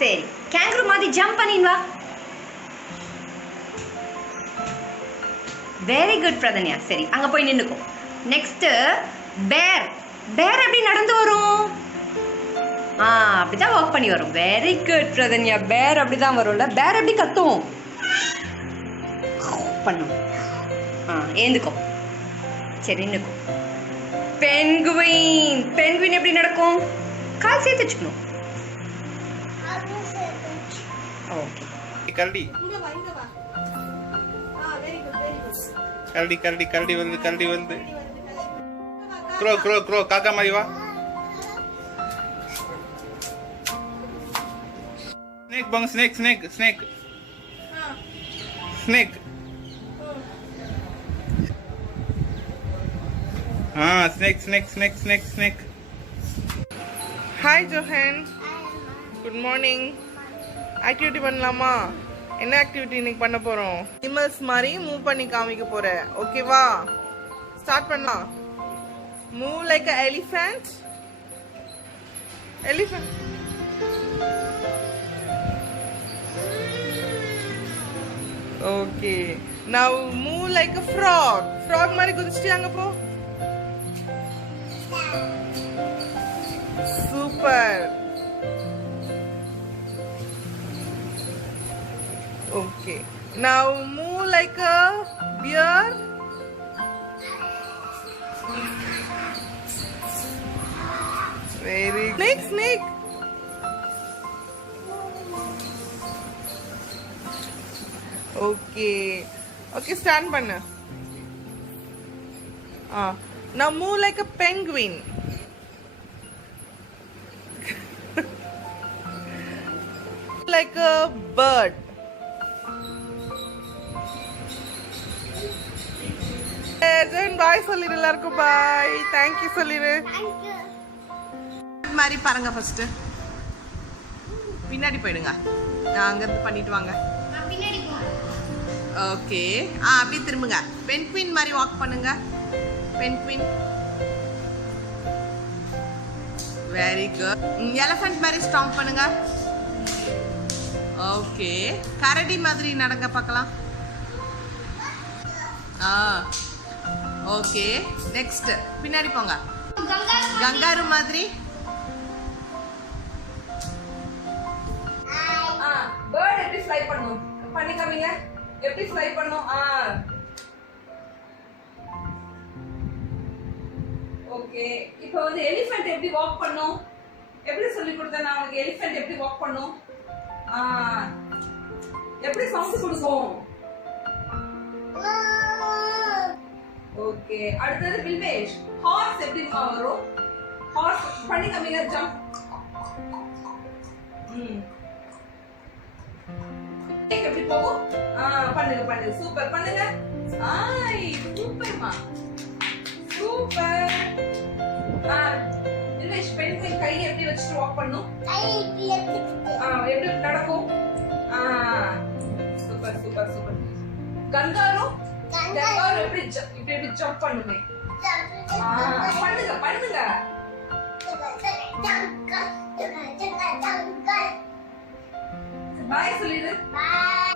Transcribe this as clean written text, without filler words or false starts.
சரி, கேங்கரு மாதிரி ஜம்ப் பண்ணின்னு வா. Very good Pradnya. சரி, அங்க போய் நின்னுக்கும். நெக்ஸ்ட் பேர். பேர் எப்படி நடந்து வரும்? அப்படிதான் வாக் பண்ணி வரும். Very good Pradnya. பேர் அப்படிதான் வரும்ல. பேர் எப்படி கத்தும்? பண்ணும். ஏந்துக்கும். சரி, நின்னுக்கும். பென்குயின். பென்குயின் எப்படி நடக்கும்? கால் சேர்த்து வச்சுக்கணும். ஓகே. கரடி கரடி கரடி கரடி வந்து கரடி வந்து க்ரோ க்ரோ க்ரோ காக்கா மாதிரி வா. ஸ்னேக் பாங்க. Snake snake snake snake. Snake snake snake snake snake. Hi Johann. Good morning. Activity பண்ணலாமா? என்ன ஆக்டிவிட்டி இன்னைக்கு பண்ண போறோம்? அனிமல்ஸ் மாதிரி மூவ் பண்ணி காமிக்க போறேன். ஓகேவா? ஸ்டார்ட் பண்ணலாம். Move like a elephant. Elephant. Okay. Now move like a frog. Frog மாதிரி குதிச்சிட்டு அங்க போ. Super. Okay. Now move like a bear. Very good. Snake, snake. Okay. Okay, stand panna. Now move like a penguin. Like a bird. Then bye சொல்லிரு எல்லாருக்கும். bye. Thank you சொல்லிரு. Thank you. மாதிரி பாருங்க. First பின்னாடி போயிடுங்க. அங்க இருந்து பண்ணிட்டு வாங்க. பின்னாடி போ. ஓகே. அப்படியே திரும்புங்க. பென்குயின் மாதிரி வாக் பண்ணுங்க. பென்குயின். Very good. எலிஃபண்ட் மாதிரி ஸ்டாம்ப் பண்ணுங்க. ஓகே. கரடி மாதிரி நடங்க பார்க்கலாம். ஓகே. நெக்ஸ்ட் பின்னாடி போங்க. கங்காரு மாதிரி. பேர்ட் எப்படி ஃப்ளை பண்ணும்? பண்ணி காமிங்க. எப்படி ஃப்ளை பண்ணும்? ஓகே. இப்போ வந்து எலிஃபண்ட் எப்படி வாக் பண்ணும்? எப்படி சொல்லி கொடுத்தேன் நான் உங்களுக்கு? எலிஃபண்ட் எப்படி வாக் பண்ணும்? எப்படி சவுண்ட் கொடுக்கும்? ஓகே. அடுத்தது வில்வேஷ். ஹார்ஸ் எப்படி வரும்? ஹார்ஸ் பண்ணி காமிங்க. ஜம்ப். எப்படி போகும்? பண்ணுங்க பண்ணுங்க. சூப்பர். பண்ணுங்க. சூப்பர்மா. சூப்பர். வில்வேஷ் பென்குயின் கை எப்படி வச்சுட்டு வாக் பண்ணும்? எப்படி நடக்கும்? Super super super. Kangaroo. Kangaroo எப்படி இப்படி ஜம்ப் பண்ணுமே? பண்ணுங்க பண்ணுங்க. பாய் சொல்லிடு. Bye.